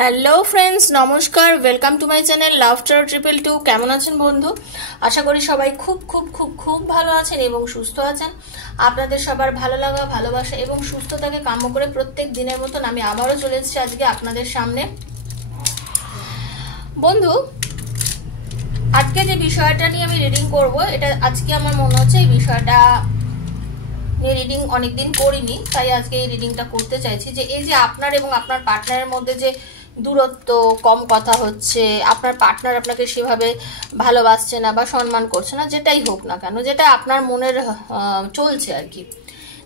Hello friends, নমস্কার। Welcome to my channel laughter 222। কেমন আছেন বন্ধু? আশা করি সবাই খুব খুব খুব খুব ভালো আছেন এবং সুস্থ আছেন। আপনাদের সবার ভালো লাগা, ভালোবাসা এবং সুস্থতাকে কাম্য করে প্রত্যেক দিনের মতন আমি আবারও চলে এসেছি আজকে আপনাদের সামনে। বন্ধু, আজকে যে বিষয়টা নিয়ে আমি রিডিং করব, এটা আজকে আমার মনে হচ্ছে এই বিষয়টা নিয়ে রিডিং অনেকদিন করিনি, তাই আজকে এই রিডিংটা করতে চাইছি। যে এই যে আপনার এবং আপনার পার্টনারের মধ্যে যে দূরত্ব, কম কথা হচ্ছে, আপনার পার্টনার আপনাকে সেভাবে ভালোবাসছে না বা সম্মান করছে না, যেটাই হোক না কেন, যেটা আপনার মনের চলছে আর কি।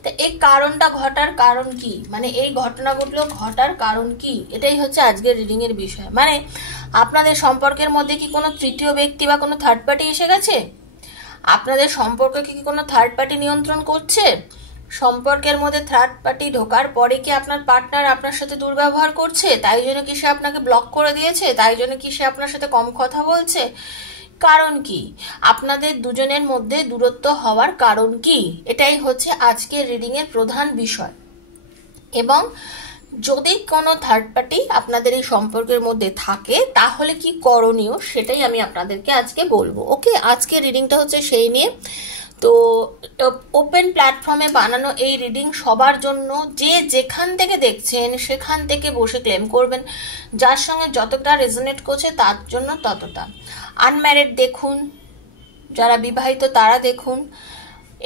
তো এই কারণটা ঘটার কারণ কি, মানে এই ঘটনাগুলো ঘটার কারণ কি, এটাই হচ্ছে আজকের রিডিং এর বিষয়। মানে আপনাদের সম্পর্কের মধ্যে কি কোনো তৃতীয় ব্যক্তি বা কোনো থার্ড পার্টি এসে গেছে? আপনাদের সম্পর্কে কি কোনো থার্ড পার্টি নিয়ন্ত্রণ করছে? সম্পর্কের মধ্যে থার্ড পার্টি ঢোকার পরে কি আপনার পার্টনার আপনার সাথে দুর্ব্যবহার করছে? তাই জন্য কি সে আপনাকে ব্লক করে দিয়েছে? তাই জন্য কি সে আপনার সাথে কম কথা বলছে? কারণ কি? আপনাদের দুজনের মধ্যে দূরত্ব হওয়ার কারণ কি? এটাই হচ্ছে আজকের রিডিং এর প্রধান বিষয়। এবং যদি কোনো থার্ড পার্টি আপনাদের এই সম্পর্কের মধ্যে থাকে তাহলে কি করণীয়, সেটাই আমি আপনাদেরকে আজকে বলবো। ওকে, আজকে রিডিংটা হচ্ছে সেই নিয়ে। তো ওপেন প্ল্যাটফর্মে বানানো এই রিডিং সবার জন্য, যে যেখান থেকে দেখছেন সেখান থেকে বসে ক্লেম করবেন। যার সঙ্গে যতটা রেজোনেট করছে তার জন্য ততটা। আনম্যারিড দেখুন, যারা বিবাহিত তারা দেখুন,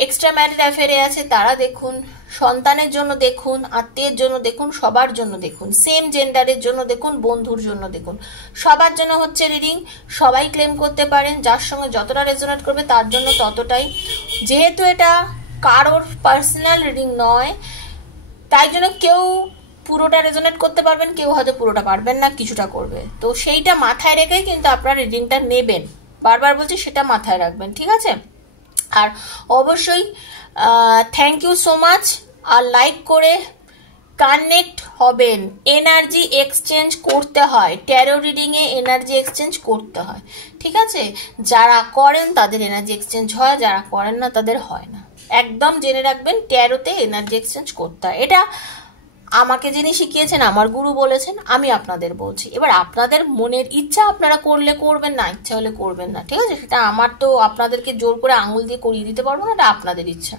এক্সট্রা ম্যারিড অ্যাফেয়ারে আছে তারা দেখুন, সন্তানের জন্য দেখুন, আত্মীয়ের জন্য দেখুন, সবার জন্য দেখুন, সেম জেন্ডারের জন্য দেখুন, বন্ধুর জন্য দেখুন, সবার জন্য হচ্ছে রিডিং। সবাই ক্লেম করতে পারেন, যার সঙ্গে যতটা রেজোনেট করবে তার জন্য ততটাই। যেহেতু এটা কারোর পার্সোনাল রিডিং নয়, তাই জন্য কেউ পুরোটা রেজোনেট করতে পারবেন, কেউ হয়তো পুরোটা পারবেন না, কিছুটা করবে। তো সেইটা মাথায় রেখেই কিন্তু আপনারা রিডিংটা নেবেন। বারবার বলছি, সেটা মাথায় রাখবেন, ঠিক আছে? আর অবশ্যই থ্যাংক ইউ সো মাচ। আর লাইক করে কানেক্ট হবেন। এনার্জি এক্সচেঞ্জ করতে হয়, ট্যারো রিডিং এ এনার্জি এক্সচেঞ্জ করতে হয়, ঠিক আছে? যারা করেন তাদের এনার্জি এক্সচেঞ্জ হয়, যারা করেন না তাদের হয় না। একদম জেনে রাখবেন, ট্যারোতে এনার্জি এক্সচেঞ্জ করতে হয়। এটা আমাকে যিনি শিখিয়েছেন, আমার গুরু বলেছেন, আমি আপনাদের বলছি। এবার আপনাদের মনের ইচ্ছা, আপনারা করলে করবেন, না ইচ্ছা হলে করবেন না, ঠিক আছে? সেটা আমার তো আপনাদেরকে জোর করে আঙুল দিয়ে করিয়ে দিতে পারবো না, এটা আপনাদের ইচ্ছা।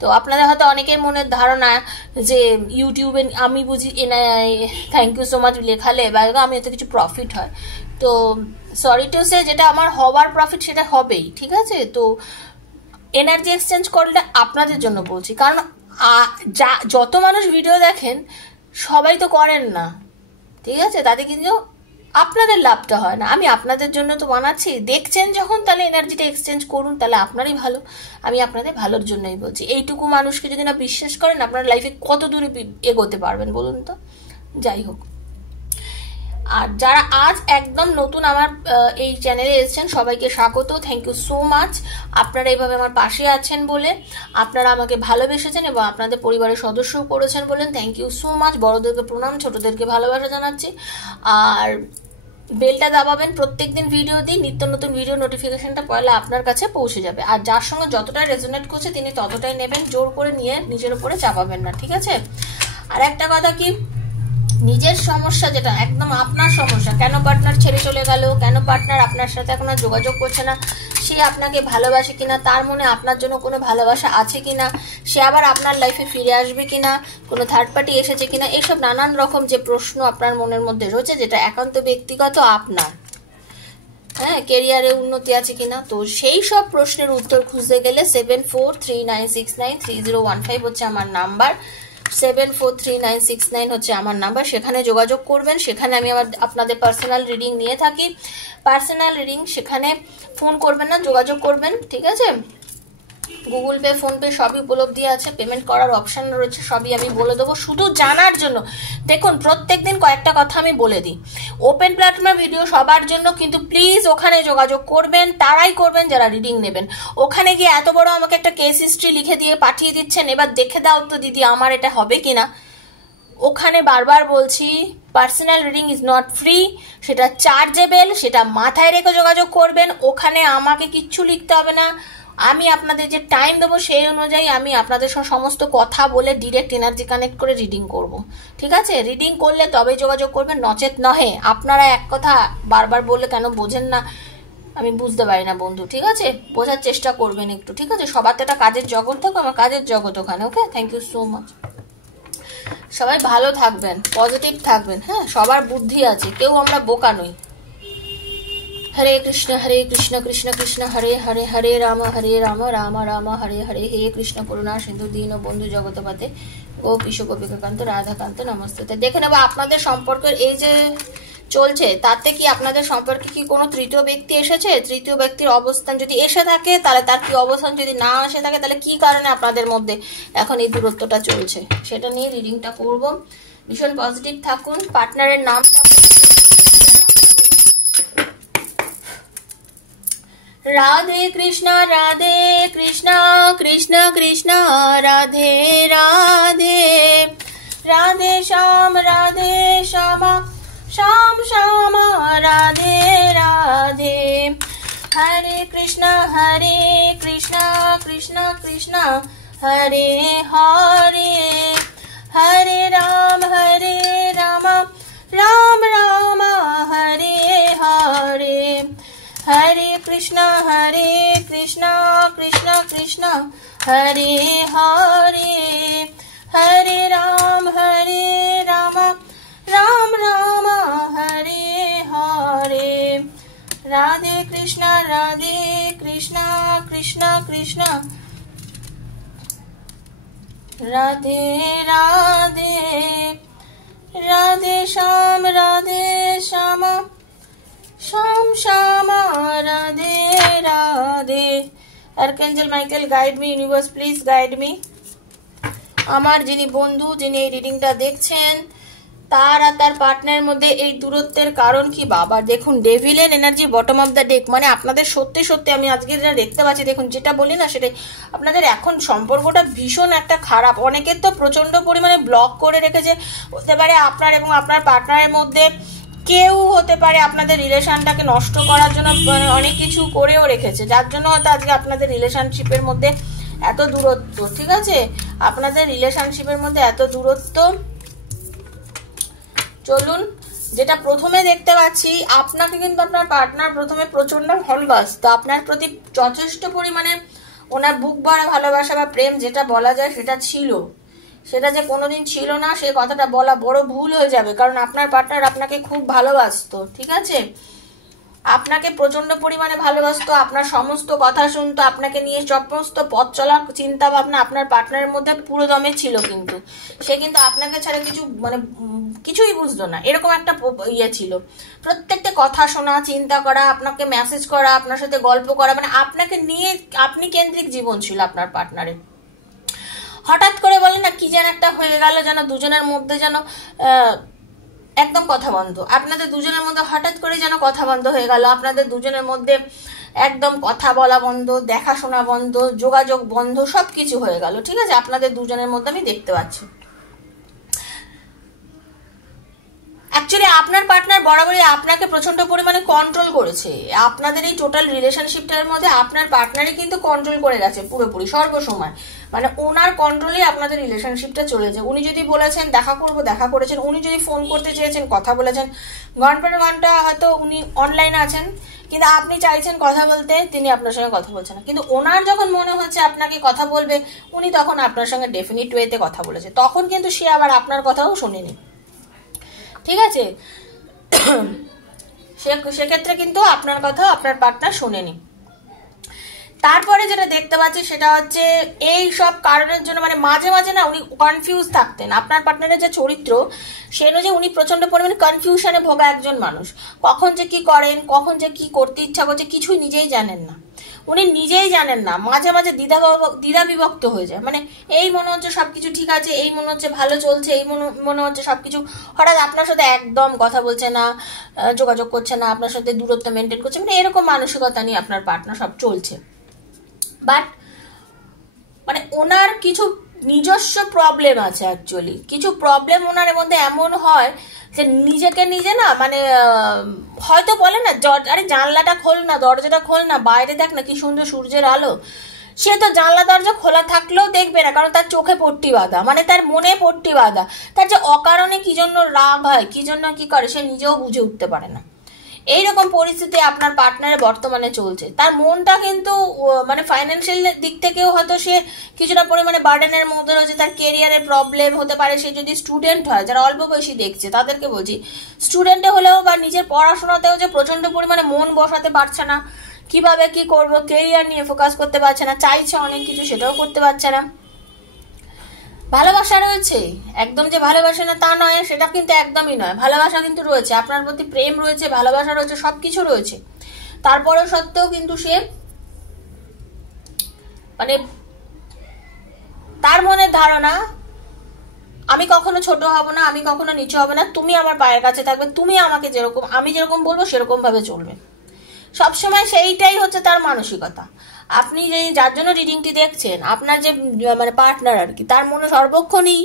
তো আপনাদের হয়তো অনেকের মনের ধারণা যে ইউটিউবে আমি বুঝি থ্যাংক ইউ সো মাচ লেখালে বা আমি এত কিছু প্রফিট হয়। তো সরি টু সে, যেটা আমার হওয়ার প্রফিট সেটা হবেই, ঠিক আছে? তো এনার্জি এক্সচেঞ্জ করলে আপনাদের জন্য বলছি, কারণ যত মানুষ ভিডিও দেখেন সবাই তো করেন না, ঠিক আছে? তাতে কিন্তু আপনাদের লাভটা হয় না। আমি আপনাদের জন্য তো বানাচ্ছি, দেখছেন যখন, তাহলে এনার্জিটা এক্সচেঞ্জ করুন, তাহলে আপনারই ভালো। আমি আপনাদের ভালোর জন্যই বলছি। এইটুকু মানুষকে যদি না বিশ্বাস করেন, আপনার লাইফে কত দূরে এগোতে পারবেন বলুন তো? যাই হোক, আর যারা আজ একদম নতুন আমার এই চ্যানেলে এসেছেন, সবাইকে স্বাগত। Thank you so much. আপনারা এইভাবে আমার পাশে আছেন বলে, আপনারা আমাকে ভালোবেসেছেন এবং আপনাদের পরিবারের সদস্যও করেছেন বলেন, থ্যাংক ইউ সো মাচ। বড়দেরকে প্রণাম, ছোটদেরকে ভালোবাসা জানাচ্ছি। আর বেলটা দাবাবেন, প্রত্যেকদিন ভিডিও দিই, নিত্য নতুন ভিডিও নোটিফিকেশনটা পয়লা আপনার কাছে পৌঁছে যাবে। আর যার সঙ্গে যতটাই রেজোনেট করছে তিনি ততটাই নেবেন, জোর করে নিয়ে নিজের উপরে চাপাবেন না, ঠিক আছে? আর একটা কথা কি, নিজের সমস্যা, যেটা একদম আপনার সমস্যা, কেন পার্টনার ছেড়ে চলে গেল, কেন পার্টনার আপনার সাথে এখন আর যোগাযোগ করছে না, সে আপনাকে ভালোবাসে কিনা, তার মনে আপনার জন্য কোনো ভালোবাসা আছে কিনা, সে আবার আপনার লাইফে ফিরে আসবে কিনা, কোনো থার্ড পার্টি এসেছে কিনা, এইসব নানান রকম যে প্রশ্ন আপনার মনের মধ্যে রয়েছে, যেটা একান্ত ব্যক্তিগত আপনার, হ্যাঁ, কেরিয়ারে উন্নতি আছে কিনা, তো সেই সব প্রশ্নের উত্তর খুঁজতে গেলে 7439693015 হচ্ছে আমার নাম্বার। 743969 হচ্ছে আমার নাম্বার, সেখানে যোগাযোগ করবেন। সেখানে আমি আপনাদের পার্সোনাল রিডিং নিয়ে থাকি। পার্সোনাল রিডিং সেখানে ফোন করবেন না, যোগাযোগ করবেন, ঠিক আছে? গুগল পে, ফোনপে সবই উপলব্ধি আছে, পেমেন্ট করার অপশন রয়েছে, সবই আমি বলে দেবো। শুধু জানার জন্য দেখুন, প্রত্যেকদিন কয়েকটা কথা আমি বলে দিই। ওপেন প্ল্যাটফর্মের ভিডিও সবার জন্য, কিন্তু প্লিজ ওখানে যোগাযোগ করবেন, তারাই করবেন যারা রিডিং নেবেন। ওখানে গিয়ে এত বড় আমাকে একটা কেস হিস্ট্রি লিখে দিয়ে পাঠিয়ে দিচ্ছেন, এবার দেখে দাও তো দিদি আমার এটা হবে কিনা। ওখানে বারবার বলছি, personal reading is not free, সেটা চার্জেবল, সেটা মাথায় রেখে যোগাযোগ করবেন। ওখানে আমাকে কিচ্ছু লিখতে হবে না, আমি আপনাদের যে টাইম দেবো সেই অনুযায়ী আমি আপনাদের সমস্ত কথা বলে ডিরেক্ট এনার্জি কানেক্ট করে রিডিং করব। ঠিক আছে, রিডিং করলে তবে যোগাযোগ করবেন, নচেত নহে। আপনারা এক কথা বারবার বললে কেন বোঝেন না আমি বুঝতে পারি না বন্ধু। ঠিক আছে, বোঝার চেষ্টা করবেন একটু। ঠিক আছে, সবার তো একটা কাজের জগৎ থাকো, আমার কাজের জগৎ ওখানে। ওকে, থ্যাংক ইউ সো মাচ। সবাই ভালো থাকবেন, পজিটিভ থাকবেন। হ্যাঁ, সবার বুদ্ধি আছে, কেউ আমরা বোকা নই। হরে কৃষ্ণ কৃষ্ণ কৃষ্ণ হরে হরে, হরে রাম রাম রাম হরে হরে। হে কৃষ্ণ করুণা সিন্ধু দীন বন্ধু জগতপতে গোপীশ গোপিকাকান্ত রাধাকান্ত নমস্তে। দেখে নেবো আপনাদের সম্পর্কের এই যে চলছে, তাতে কি আপনাদের সম্পর্কে কি কোনো তৃতীয় ব্যক্তি এসেছে? তৃতীয় ব্যক্তির অবস্থান যদি এসে থাকে তাহলে তার কি অবস্থান, যদি না এসে থাকে তাহলে কি কারণে আপনাদের মধ্যে এখন এই দূরত্বটা চলছে, সেটা নিয়ে রিডিংটা করব। ভীষণ পজিটিভ থাকুন। পার্টনারের নামটা Radhe Krishna Krishna Krishna Radhe Radhe, Radhe Shyam Shyam Shyam Radhe Radhe. Hare Krishna Krishna Krishna Hare Hare, Hare Ram Ram Ram Hare Hare. Hare Krishna Krishna Krishna Hare Hare, Hare Ram Ram Ram Hare Hare. Radhe Krishna Krishna Krishna Radhe Radhe, Radhe Shyam Shyam Shyam Radhe Radhe. Archangel Michael guide me, universe please guide me. আমার যিনি বন্ধু, যিনি এই রিডিংটা দেখছেন, তার আর তার পার্টনারের মধ্যে এই দূরত্বের কারণ কি? বাবা দেখুন, ডেভিলের energy bottom of the deck, মানে আপনাদের সত্যি সত্যি আমি আজকে যেটা দেখতে পাচ্ছি, দেখুন যেটা বলি না সেটাই, আপনাদের এখন সম্পর্কটা ভীষণ একটা খারাপ। অনেকের তো প্রচন্ড পরিমাণে ব্লক করে রেখেছে, হতে পারে আপনার এবং আপনার পার্টনারের মধ্যে কেউ হতে পারে আপনাদের রিলেশনটাকে নষ্ট করার জন্য অনেক কিছু করেও রেখেছে, যার জন্য হয়তো আজকে আপনাদের রিলেশনশিপের মধ্যে এত দূরত্ব। ঠিক আছে, আপনাদের রিলেশনশিপের মধ্যে এত দূরত্ব। চলুন, যেটা প্রথমে দেখতে পাচ্ছি, আপনাকে কিন্তু আপনার পার্টনার প্রথমে প্রচন্ড ভালোবাসতো, আপনার প্রতি যথেষ্ট পরিমাণে ওনার বুক ভরা ভালোবাসা বা প্রেম যেটা বলা যায় সেটা ছিল। সেটা যে কোনোদিন ছিল না সেই কথাটা বলা বড় ভুল হয়ে যাবে, কারণ আপনার পার্টনার আপনাকে খুব ভালোবাসতো। ঠিক আছে, আপনাকে প্রচন্ড পরিমাণে ভালোবাসতো, আপনার সমস্ত কথা শুনতো, আপনাকে নিয়ে সমস্ত পথ চলা চিন্তা ভাবনা আপনার পার্টনারের মধ্যে পুরো দমে ছিল, কিন্তু সে কিন্তু আপনাকে ছাড়া কিছুই বুঝতো না, এরকম একটা ইয়ে ছিল। প্রত্যেকটা কথা শোনা, চিন্তা করা, আপনাকে মেসেজ করা, আপনার সাথে গল্প করা, মানে আপনাকে নিয়ে আপনি কেন্দ্রিক জীবন ছিল আপনার পার্টনারের। হঠাৎ করে বলে না কি যেন একটা হয়ে গেল, যেন দুজনের মধ্যে যেন একদম কথা বন্ধ, আপনাদের দুজনের মধ্যে হঠাৎ করে যেন কথা বন্ধ হয়ে গেল, আপনাদের দুজনের মধ্যে একদম কথা বলা বন্ধ, দেখাশোনা বন্ধ, যোগাযোগ বন্ধ, সবকিছু হয়ে গেল। ঠিক আছে, আপনাদের দুজনের মধ্যে আমি দেখতে পাচ্ছি। অ্যাকচুয়ালি আপনার পার্টনার বরাবরই আপনাকে প্রচন্ড পরিমাণে কন্ট্রোল করেছে। আপনাদের এই টোটাল রিলেশনশিপটার মধ্যে আপনার পার্টনারই কিন্তু কন্ট্রোল করে গেছে পুরোপুরি সর্বসময়, মানে ওনার কন্ট্রোলে আপনাদের রিলেশনশিপটা চলেছে। উনি যদি বলেছেন দেখা করবো, দেখা করেছেন। উনি যদি ফোন করতে চেয়েছেন, কথা বলেছেন, ঘন্টার ঘন্টা হয়তো উনি অনলাইনে আছেন, কিন্তু আপনি চাইছেন কথা বলতে, তিনি আপনার সঙ্গে কথা বলছেন না। কিন্তু ওনার যখন মনে হচ্ছে আপনাকে কথা বলবে, উনি তখন আপনার সঙ্গে ডেফিনিট ওয়েতে কথা বলেছে, তখন কিন্তু সে আবার আপনার কথাও শোনেনি। ঠিক আছে, সেক্ষেত্রে কিন্তু আপনার কথা আপনার পার্টনার শোনেনি। তারপরে যেটা দেখতে পাচ্ছি সেটা হচ্ছে এই সব কারণের জন্য মানে মাঝে মাঝে না উনি কনফিউজ থাকতেন। আপনার পার্টনারের যে চরিত্র সে অনুযায়ী উনি প্রচন্ড পরিমাণে কনফিউশনে ভোগা একজন মানুষ। কখন যে কি করেন, কখন যে কি করতে ইচ্ছা করছে কিছুই নিজেই জানেন না, উনি নিজেই জানেন না। মাঝে মাঝে দ্বিধা বিভক্ত হয়ে যায়, মানে এই মনে হচ্ছে সবকিছু ঠিক আছে, এই মনে হচ্ছে ভালো চলছে, এই মনে হচ্ছে সবকিছু, হঠাৎ আপনার সাথে একদম কথা বলছে না, যোগাযোগ করছে না, আপনার সাথে দূরত্ব মেনটেন করছে, মানে এরকম মানসিকতা নিয়ে আপনার পার্টনার সব চলছে। বাট মানে ওনার কিছু নিজস্ব প্রবলেম আছে, অ্যাকচুয়ালি কিছু প্রবলেম ওনার মধ্যে এমন হয় যে নিজেকে নিজে না মানে হয়তো বলে না, আরে জানলাটা খোল না, দরজাটা খোল না, বাইরে দেখ না কি সুন্দর সূর্যের আলো, সে তো জানলা দরজা খোলা থাকলেও দেখবে না, কারণ তার চোখে পট্টি বাঁধা, মানে তার মনে পট্টি বাঁধা। তার যে অকারণে কি জন্য রাগ হয়, কি জন্য কি করে, সে নিজেও বুঝে উঠতে পারে না। এইরকম পরিস্থিতি আপনার পার্টনারের বর্তমানে চলছে। তার মনটা কিন্তু মানে ফাইন্যান্সিয়াল দিক থেকেও হয়তো সে কিছুটা পরিমাণে বার্ডেনের মধ্যে রয়েছে, তার কেরিয়ারের প্রবলেম হতে পারে। সে যদি স্টুডেন্ট হয়, যারা অল্প বয়সী দেখছে তাদেরকে বলছি, স্টুডেন্টে হলেও বা নিজের পড়াশোনাতেও যে প্রচন্ড পরিমাণে মন বসাতে পারছে না, কিভাবে কি করব, কেরিয়ার নিয়ে ফোকাস করতে পারছে না, চাইছে অনেক কিছু সেটাও করতে পারছে না। ভালোবাসা রয়েছে, একদম যে ভালোবাসে না তা নয়, সেটা কিন্তু একদমই নয়। ভালোবাসা কিন্তু রয়েছে, আপনার প্রতি প্রেম রয়েছে, ভালোবাসা রয়েছে, সবকিছু রয়েছে। তারপরেও সত্ত্বেও কিন্তু সে মানে তার মনের ধারণা, আমি কখনো ছোট হব না, আমি কখনো নিচু হব না, তুমি আমার পায়ের কাছে থাকবে, তুমি আমাকে যেরকম, আমি যেরকম বলবো সেরকম ভাবে চলবে। সবসময় সেইটাই হচ্ছে তার মানসিকতা। আপনি যে যার জন্য রিডিংটি দেখছেন, আপনার যে মানে পার্টনার আর কি, তার মনে সর্বক্ষণই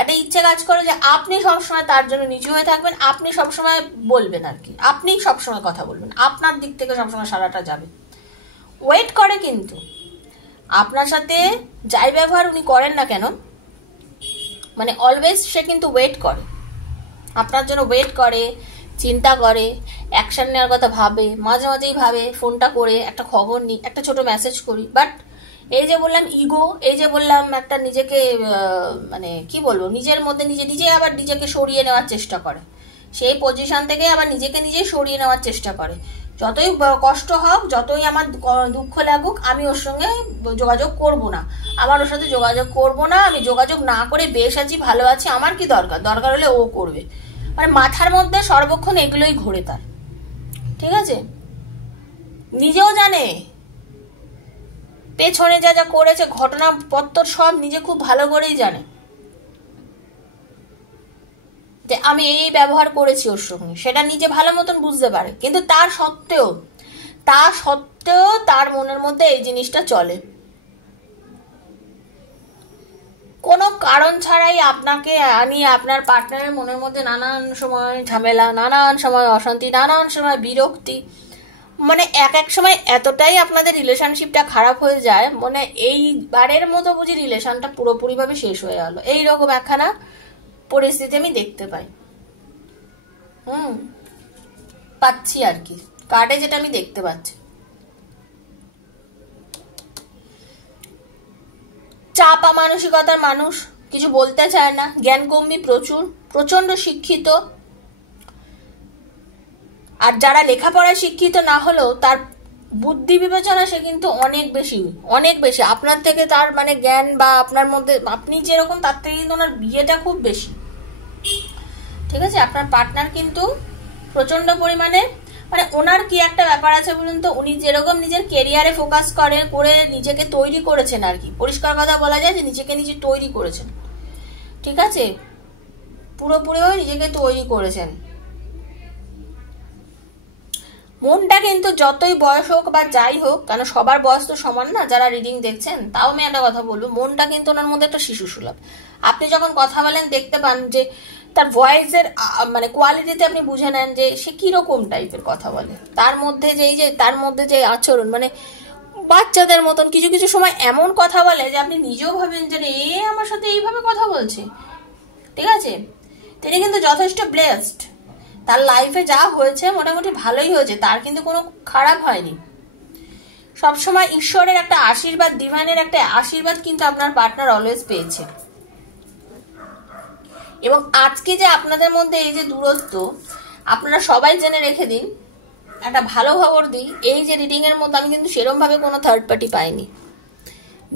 একটা ইচ্ছে কাজ করে যে আপনি সবসময় তার জন্য নিচু হয়ে থাকবেন, আপনি সবসময় বলবেন আর কি, আপনি সবসময় কথা বলবেন, আপনার দিক থেকে সবসময় সারাটা যাবে। ওয়েট করে কিন্তু আপনার সাথে যাই ব্যবহার উনি করেন না কেন, মানে অলওয়েজ সে কিন্তু ওয়েট করে, আপনার জন্য ওয়েট করে, চিন্তা করে, অ্যাকশন নেওয়ার কথা ভাবে, মাঝে মাঝেই ভাবে ফোনটা করে একটা খবর নিই, একটা ছোট মেসেজ করি। বাট এই যে বললাম ইগো, এই যে বললাম একটা নিজেকে মানে কি বলবো, নিজের মধ্যে নিজে আবার নিজেকে সরিয়ে নেওয়ার চেষ্টা করে, সেই পজিশন থেকে আবার নিজেকে নিজেই সরিয়ে নেওয়ার চেষ্টা করে। যতই কষ্ট হোক, যতই আমার দুঃখ লাগুক, আমি ওর সঙ্গে যোগাযোগ করব না, আমার ওর সাথে যোগাযোগ করব না, আমি যোগাযোগ না করে বেশ আছি, ভালো আছি, আমার কি দরকার, দরকার হলে ও করবে। মানে মাথার মধ্যে সর্বক্ষণ এগুলোই ঘোরে তার, ঠিক আছে? নিজেও জানে পেছনে যা যা করেছে, ঘটনাপত্র সব নিজে খুব ভালো করেই জানে যে আমি এই ব্যবহার করেছি ওর সঙ্গে, সেটা নিজে ভালো মতন বুঝতে পারে। কিন্তু তার সত্ত্বেও তার মনের মধ্যে এই জিনিসটা চলে, কোনো কারণ ছাড়াই আপনাকে নিয়ে আপনার পার্টনারের মনের মধ্যে নানান সময় ঝামেলা, নানান সময় অশান্তি, নানান সময় বিরক্তি। মানে এক সময় এতটাই আপনাদের রিলেশনশিপটা খারাপ হয়ে যায়, মানে এইবারের মতো বুঝি রিলেশনটা পুরোপুরিভাবে শেষ হয়ে গেল, এইরকম একখানা পরিস্থিতি আমি দেখতে পাই। পাচ্ছি আর কি, কার্ডে যেটা আমি দেখতে পাচ্ছি। চাপা মানসিকতার মানুষ, কিছু বলতে চায় না, জ্ঞানকর্মী প্রচুর, প্রচন্ড শিক্ষিত। আর যারা লেখাপড়ায় শিক্ষিত না হলেও তার বুদ্ধি বিবেচনা সে কিন্তু অনেক বেশি আপনার থেকে, তার মানে জ্ঞান বা আপনার মধ্যে আপনি যেরকম তার থেকে কিন্তু ওনার বিয়েটা খুব বেশি, ঠিক আছে? আপনার পার্টনার কিন্তু প্রচন্ড পরিমাণে, মানে ওনার কি একটা ব্যাপার আছে বলুন তো, উনি যেরকম নিজের কেরিয়ারে ফোকাস করে নিজেকে তৈরি করেছেন আর কি, পরিষ্কার কথা বলা যায় যে নিজেকে নিজে তৈরি করেছেন, ঠিক আছে? পুরোপুরি নিজেকে তৈরি করেছেন। মনটা কিন্তু যতই বয়স হোক বা যাই হোক, কারণ সবার বয়স তো সমান না যারা রিডিং দেখছেন, তাও আমি একটা কথা বলবো, মনটা কিন্তু ওনার মধ্যে একটা শিশু সুলভ। আপনি যখন কথা বলেন দেখতে পান যে তার ভয়েসের মানে কোয়ালিটিতে আপনি বুঝে নেন যে সে কিরকম টাইপের কথা বলে। তার মধ্যে যে আচরণ, মানে বাচ্চাদের মতন কিছু কিছু সময় এমন কথা বলে যে আপনি নিজেও ভাবেন যে এ আমার সাথে এইভাবে কথা বলছে, ঠিক আছে? তিনি কিন্তু যথেষ্ট ব্লেসড, তার লাইফে যা হয়েছে মোটামুটি ভালোই হয়েছে, তার কিন্তু কোনো খারাপ হয়নি। সবসময় ঈশ্বরের একটা আশীর্বাদ, ডিভাইনের একটা আশীর্বাদ কিন্তু আপনার পার্টনার অলওয়েজ পেয়েছে। এবং আজকে যে আপনাদের মধ্যে এই যে দূরত্ব, আপনারা সবাই জেনে রেখে দিন, একটা ভালো খবর দিই, এই যে রিডিং এর মধ্যে আমি কিন্তু সেরকম ভাবে কোনো থার্ড পার্টি পাইনি।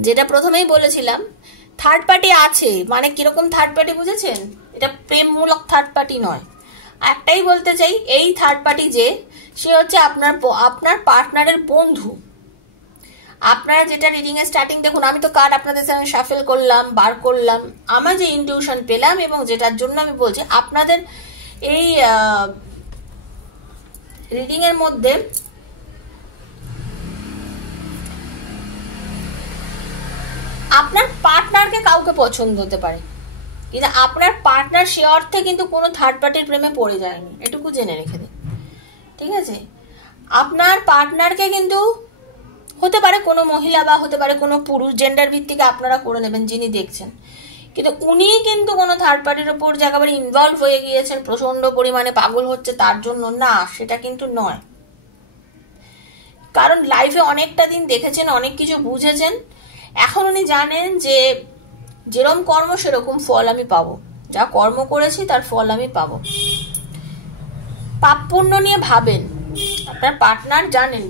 যেটা প্রথমেই বলেছিলাম, থার্ড পার্টি আছে, মানে কিরকম থার্ড পার্টি বুঝেছেন? এটা প্রেমমূলক থার্ড পার্টি নয়। একটাই বলতে চাই, এই থার্ড পার্টি যে, সে হচ্ছে আপনার পার্টনারের বন্ধু। আপনারা যেটা রিডিং এর স্টার্টিং দেখুন, আমি তো কার্ড আপনাদের সঙ্গে শাফেল করলাম, বার করলাম, আমার যে ইনটিউশন পেলাম এবং যেটার জন্য আমি বলছি, আপনাদের এই রিডিং এর মধ্যে আপনার পার্টনারকে কাউকে পছন্দ হতে পারে, কিন্তু আপনার পার্টনার সে অর্থে কিন্তু কোনো থার্ড পার্টির প্রেমে পড়ে যায়নি, এটুকু জেনে রেখে দিন, ঠিক আছে? আপনার পার্টনারকে কিন্তু হতে পারে কোনো মহিলা বা হতে পারে কোনো পুরুষ, জেন্ডার ভিত্তিকে আপনারা করে নেবেন যিনি দেখছেন, কিন্তু উনি কিন্তু কোনো থার্ড পার্টির ওপর যে একেবারে ইনভলভ হয়ে গিয়েছেন, প্রচন্ড পরিমাণে পাগল হচ্ছে তার জন্য না, সেটা কিন্তু নয়। কারণ লাইফে অনেকটা দিন দেখেছেন, অনেক কিছু বুঝেছেন, এখন উনি জানেন যে যেরকম কর্ম সেরকম ফল আমি পাবো, যা কর্ম করেছি তার ফল আমি পাবো। পাপ পুণ্য নিয়ে ভাবেন, আপনার পার্টনার জানেন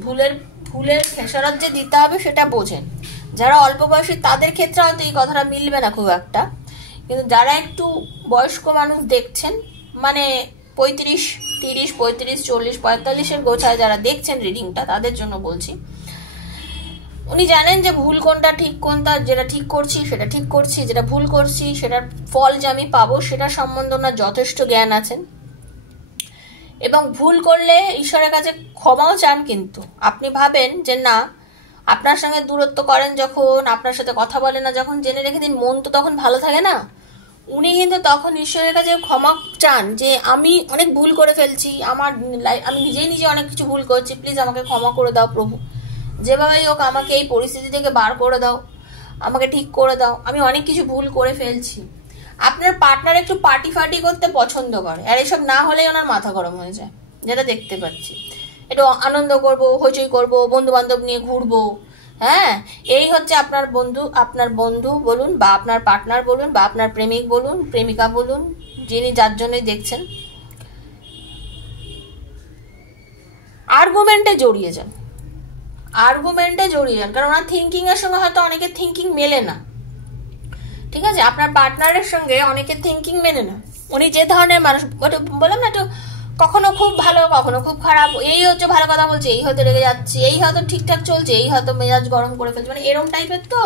ভুলের খেসারত যে দিতে হবে সেটা বোঝেন। যারা অল্প বয়সী তাদের ক্ষেত্রে হয়তো এই কথাটা মিলবে না খুব একটা, কিন্তু যারা একটু বয়স্ক মানুষ দেখছেন, মানে 35, 30, 35, 40, 45 গোছায় যারা দেখছেন রিডিংটা, তাদের জন্য বলছি। উনি জানেন যে ভুল কোনটা, ঠিক কোনটা, যেটা ঠিক করছি সেটা ঠিক করছি, যেটা ভুল করছি সেটার ফল যে আমি পাবো সেটা সম্বন্ধে ওনার যথেষ্ট জ্ঞান আছেন। এবং ভুল করলে ঈশ্বরের কাছে ক্ষমাও চান। কিন্তু আপনি ভাবেন যে না, আপনার সঙ্গে দূরত্ব করেন যখন, আপনার সাথে কথা বলে না যখন, জেনে রেখে দিন, মন তো তখন ভালো থাকে না। উনি কিন্তু তখন ঈশ্বরের কাছে ক্ষমা চান যে আমি অনেক ভুল করে ফেলছি, আমি নিজে অনেক কিছু ভুল করছি, প্লিজ আমাকে ক্ষমা করে দাও প্রভু, যেভাবেই হোক আমাকে এই পরিস্থিতি থেকে বার করে দাও, আমাকে ঠিক করে দাও, আমি অনেক কিছু ভুল করে ফেলছি। আপনার পার্টনার একটু পার্টি করতে পছন্দ করে, আর এসব না হলেই ওনার মাথা গরম হয়ে যায়, যেটা দেখতে পাচ্ছি। একটু আনন্দ করব, হইচই করব, বন্ধু বান্ধব নিয়ে ঘুরবো, হ্যাঁ, এই হচ্ছে আপনার বন্ধু বলুন বা আপনার পার্টনার বলুন বা আপনার প্রেমিক বলুন, প্রেমিকা বলুন, যিনি যার জন্যই দেখছেন, আর্গুমেন্টে জড়িয়ে যান, কারণ ওনার থিঙ্কিং এর সঙ্গে হয়তো অনেকের থিঙ্কিং মেলে না। ঠিক আছে, আপনার পার্টনারের সঙ্গে অনেকের থিঙ্কিং মেলে না। উনি যে ধরনের মানুষ, বললাম না, একটু কখনো খুব ভালো কখনো খুব খারাপ, এই হচ্ছে ভালো কথা বলছে, এই হয়তো রেগে যাচ্ছে, এই হয়তো ঠিকঠাক চলছে, এই হয়তো মেজাজ গরম করে ফেলছে, মানে এরম টাইপের। তো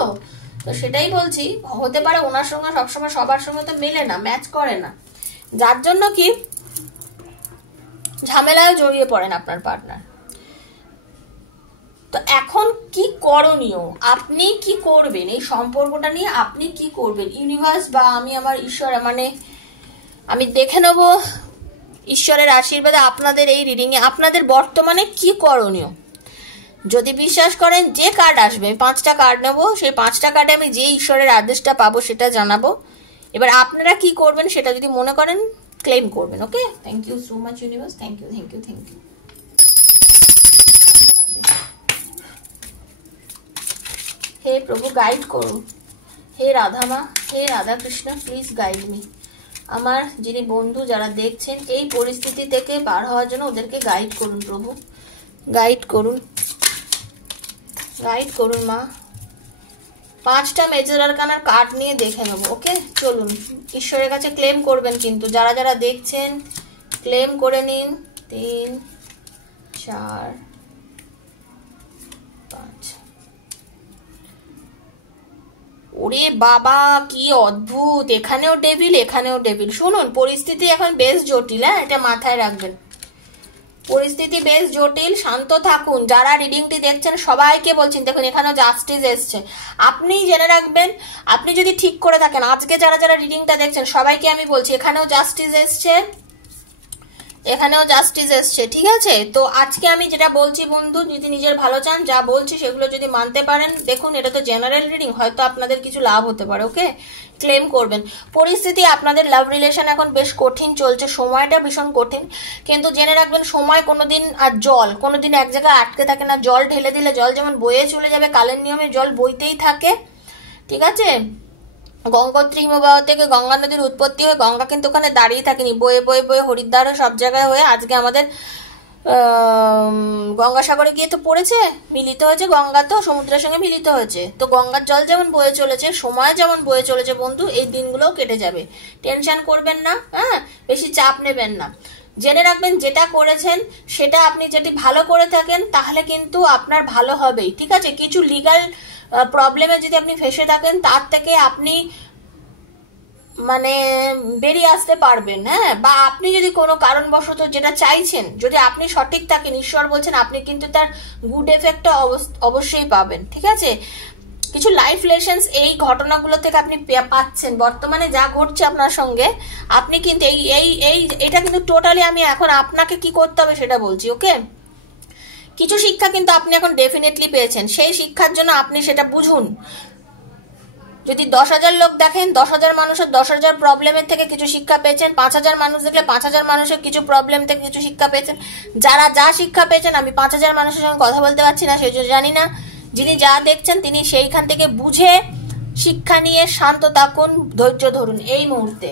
সেটাই বলছি, হতে পারে ওনার সঙ্গে সবসময় সবার সঙ্গে তো মেলে না, ম্যাচ করে না, যার জন্য কি ঝামেলায় জড়িয়ে পড়েন আপনার পার্টনার। তো এখন কি করণীয়, আপনি কি করবেন এই সম্পর্কটা নিয়ে, আপনি কি করবেন? ইউনিভার্স বা আমি আমার ঈশ্বর, মানে আমি দেখে নেব ঈশ্বরের আশীর্বাদে আপনাদের এই রিডিংয়ে আপনাদের বর্তমানে কি করণীয়। যদি বিশ্বাস করেন যে কার্ড আসবে, 5টা কার্ড নেবো, সেই 5টা কার্ডে আমি যে ঈশ্বরের আদেশটা পাবো সেটা জানাবো। এবার আপনারা কি করবেন সেটা যদি মনে করেন ক্লেম করবেন। Okay, thank you so much universe, thank you. হে প্রভু, গাইড করুন। হে রাধা মা, হে Radha Krishna, please guide me. আমার যিনি বন্ধু যারা দেখছেন, এই পরিস্থিতি থেকে বার হওয়ার জন্য ওদেরকে গাইড করুন প্রভু, গাইড করুন মা। 5টা মেজর আরকানার কার্ড নিয়ে দেখে নেব। ওকে, চলুন ঈশ্বরের কাছে ক্লেম করবেন, কিন্তু যারা যারা দেখছেন ক্লেম করে নিন। 3, 4, 5। ওরে বাবা, কি অদ্ভুত, এখানেও ডেভিল। শুনুন, পরিস্থিতি এখন বেশ জটিল, হ্যাঁ, এটা মাথায় রাখবেন। পরিস্থিতি বেশ জটিল, শান্ত থাকুন। যারা রিডিংটি দেখছেন সবাইকে বলছেন, দেখুন এখানেও জাস্টিস এসছে। আপনি জেনে রাখবেন, আপনি যদি ঠিক করে থাকেন, আজকে যারা যারা রিডিংটা দেখছেন সবাইকে আমি বলছি এখানেও জাস্টিস এসছে, ঠিক আছে? তো আজকে আমি যেটা বলছি বন্ধু, যদি নিজের ভালো চান, যা বলছি সেগুলো যদি মানতে পারেন, দেখুন এটা তো জেনারেল রিডিং, হয়তো আপনাদের কিছু লাভ হতে পারে। ওকে, ক্লেম করবেন। পরিস্থিতি, আপনাদের লাভ রিলেশন এখন বেশ কঠিন চলছে, সময়টা ভীষণ কঠিন, কিন্তু জেনে রাখবেন সময় কোনোদিন আর জল কোনোদিন এক জায়গায় আটকে থাকে না। জল ঢেলে দিলে জল যেমন বয়ে চলে যাবে, কালের নিয়মে জল বইতেই থাকে, ঠিক আছে? গঙ্গোত্রী হিমবাহ থেকে গঙ্গা নদীর উৎপত্তি হয়ে গঙ্গা কিন্তু ওখানে দাঁড়িয়ে থাকেনি, বয়ে বয়ে বয়ে হরিদ্বার সব জায়গায় হয়ে আজকে আমাদের গঙ্গাসাগরে গিয়ে তো পড়েছে, মিলিত হয়েছে, গঙ্গা তো সমুদ্রের সঙ্গে মিলিত হয়েছে। তো গঙ্গার জল যেমন বয়ে চলেছে, সময় যেমন বয়ে চলেছে বন্ধু, এই দিনগুলোও কেটে যাবে। টেনশন করবেন না, হ্যাঁ, বেশি চাপ নেবেন না। জেনে রাখবেন যেটা করেছেন সেটা আপনি যদি ভালো করে থাকেন তাহলে কিন্তু আপনার ভালো হবেই, ঠিক আছে? কিছু লিগ্যাল প্রবলেমে যদি আপনি ফেসে থাকেন, তার থেকে আপনি মানে বেরিয়ে আসতে পারবেন, হ্যাঁ। বা আপনি যদি কোনো কারণবশত যেটা চাইছেন, যদি আপনি সঠিক থাকেন, ঈশ্বর বলছেন আপনি কিন্তু তার গুড এফেক্টটা অবশ্যই পাবেন, ঠিক আছে? কিছু লাইফ লেসন্স এই ঘটনাগুলো থেকে আপনি পাচ্ছেন। বর্তমানে যা ঘটছে আপনার সঙ্গে, আপনি কিন্তু এটা কিন্তু টোটালি আমি এখন আপনাকে কি করতে হবে সেটা বলছি। ওকে, কিছু শিক্ষা কিন্তু আপনি এখন ডেফিনেটলি পেয়েছেন, সেই শিক্ষার জন্য আপনি সেটা বুঝুন। যদি 10,000 লোক দেখেন, 10,000 মানুষের 10,000 প্রবলেমের থেকে কিছু শিক্ষা পেয়েছেন, 5,000 মানুষ দেখলে 5,000 মানুষের কিছু প্রবলেম থেকে কিছু শিক্ষা পেয়েছেন। যারা যা শিক্ষা পেয়েছেন, আমি 5,000 মানুষের সঙ্গে কথা বলতে পারছি না, সেই জন্য জানি না। যিনি যা দেখছেন তিনি সেইখান থেকে বুঝে শিক্ষা নিয়ে শান্ত থাকুন, ধৈর্য ধরুন। এই মুহূর্তে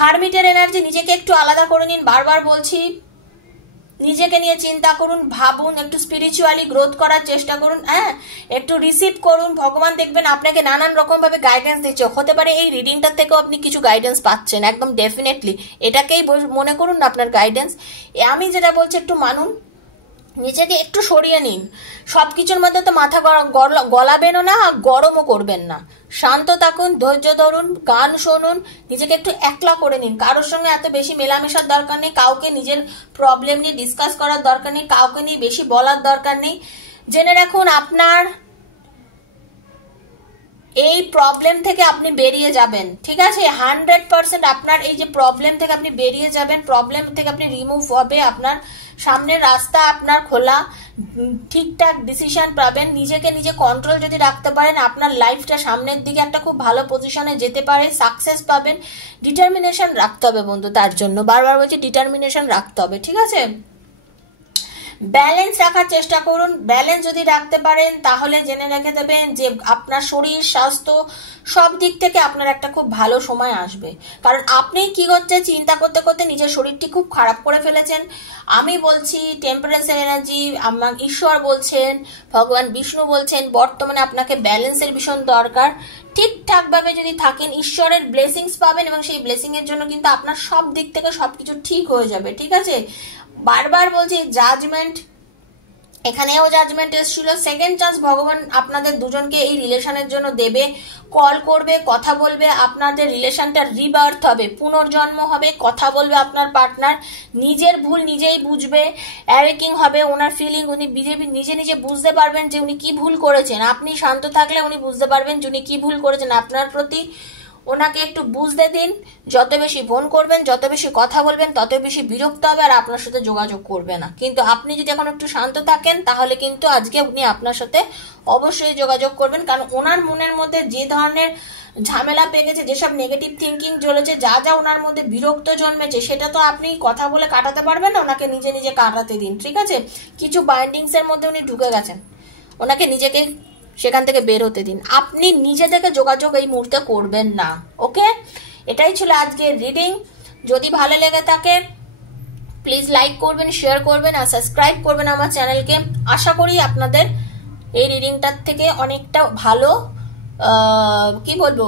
হারমিটের এনার্জি, নিজেকে একটু আলাদা করে নিন, বারবার বলছি। নিজেকে নিয়ে চিন্তা করুন, ভাবুন, একটু স্পিরিচুয়ালি গ্রোথ করার চেষ্টা করুন, হ্যাঁ, একটু রিসিভ করুন। ভগবান দেখবেন আপনাকে নানান রকম ভাবে গাইডেন্স দিচ্ছে। হতে পারে এই রিডিংটার থেকেও আপনি কিছু গাইডেন্স পাচ্ছেন, একদম ডেফিনেটলি এটাকেই মনে করুন না আপনার গাইডেন্স। আমি যেটা বলছি একটু মানুন, নিজেকে একটু সরিয়ে নিন। সবকিছুর মধ্যে তো মাথা গলাবেনও না, গরমও করবেন না। শান্ত থাকুন, ধৈর্য ধরুন, গান শুনুন, নিজেকে একটু একলা করে নিন। কারোর সঙ্গে এত বেশি মেলামেশার দরকার নেই, কাউকে নিজের প্রবলেম নিয়ে ডিসকাস করার দরকার নেই, কাউকে নিয়ে বেশি বলার দরকার নেই। জেনে রাখুন, আপনার এই প্রবলেম থেকে আপনি বেরিয়ে যাবেন, ঠিক আছে? 100% আপনার এই যে প্রবলেম থেকে আপনি বেরিয়ে যাবেন, প্রবলেম থেকে আপনি রিমুভ হবে, আপনার সামনের রাস্তা আপনার খোলা, ঠিকঠাক ডিসিশন পাবেন। নিজেকে নিজে কন্ট্রোল যদি রাখতে পারেন, আপনার লাইফটা সামনের দিকে একটা খুব ভালো পজিশনে যেতে পারে, সাকসেস পাবেন। ডিটারমিনেশন রাখতে হবে বন্ধু, তার জন্য বারবার বলছি ডিটারমিনেশন রাখতে হবে, ঠিক আছে? ব্যালেন্স রাখার চেষ্টা করুন। ব্যালেন্স যদি রাখতে পারেন তাহলে জেনে রেখে দেবেন যে আপনার শরীর স্বাস্থ্য সব দিক থেকে আপনার একটা খুব ভালো সময় আসবে। কারণ আপনি কি হচ্ছে চিন্তা করতে করতে নিজের শরীরটি খুব খারাপ করে ফেলেছেন। আমি বলছি টেম্পারেন্সের এনার্জি, আমার ঈশ্বর বলছেন, ভগবান বিষ্ণু বলছেন, বর্তমানে আপনাকে ব্যালেন্সের ভীষণ দরকার। ঠিকঠাকভাবে যদি থাকেন ঈশ্বরের ব্লেসিংস পাবেন, এবং সেই ব্লেসিং এর জন্য কিন্তু আপনার সব দিক থেকে সবকিছু ঠিক হয়ে যাবে, ঠিক আছে? বারবার বলছি জাজমেন্ট, এখানেও জাজমেন্ট এসেছিল। সেকেন্ড চান্স ভগবান আপনাদের দুজনকে এই রিলেশনের জন্য দেবে, কল করবে, কথা বলবে, আপনাদের রিলেশনটা রিবার্থ হবে, পুনর্জন্ম হবে, কথা বলবে আপনার পার্টনার, নিজের ভুল নিজেই বুঝবে, অ্যাওয়েকিং হবে ওনার ফিলিং, উনি নিজে নিজে বুঝতে পারবেন যে উনি কি ভুল করেছেন। আপনি শান্ত থাকলে উনি বুঝতে পারবেন যে উনি কি ভুল করেছেন আপনার প্রতি। ওনাকে একটু বুঝতে দিন। যত বেশি ফোন করবেন, যত বেশি কথা বলবেন, তত বেশি বিরক্ত হবে আর আপনার সাথে যোগাযোগ করবে না। কিন্তু আপনি যদি এখন একটু শান্ত থাকেন তাহলে কিন্তু আজকে উনি আপনার সাথে অবশ্যই যোগাযোগ করবেন। কারণ ওনার মনের মধ্যে যে ধরনের ঝামেলা পেয়ে গেছে, যেসব নেগেটিভ থিঙ্কিং চলেছে, যা যা ওনার মধ্যে বিরক্ত জন্মেছে, সেটা তো আপনি কথা বলে কাটাতে পারবেন না। ওনাকে নিজে নিজে কাটাতে দিন, ঠিক আছে? কিছু বাইন্ডিংস এর মধ্যে উনি ঢুকে গেছেন, ওনাকে নিজেকে সেখান থেকে বের হতে দিন। আপনি নিজে থেকে যোগাযোগ এই মুহূর্তে করবেন না, ওকে? এটাই ছিল আজকের রিডিং। যদি ভালো লেগে থাকে প্লিজ লাইক করবেন, শেয়ার করবেন আর সাবস্ক্রাইব করবেন আমার চ্যানেলকে। আশা করি আপনাদের এই রিডিংটার থেকে অনেকটা ভালো কি বলবো,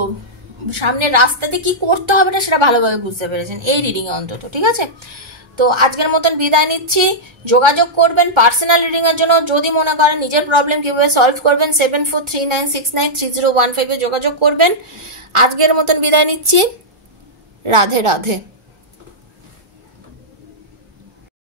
সামনের রাস্তাতে কি করতে হবে না সেটা ভালোভাবে বুঝতে পেরেছেন এই রিডিং এ অন্তত, ঠিক আছে? তো আজকের মতন বিদায় নিচ্ছি। যোগাযোগ করবেন পার্সোনাল রিডিং এর জন্য। যদি মনে করেন নিজের প্রবলেম কিভাবে সলভ করবেন, 7439693015 যোগাযোগ করবেন। আজকের মতন বিদায় নিচ্ছি। রাধে রাধে।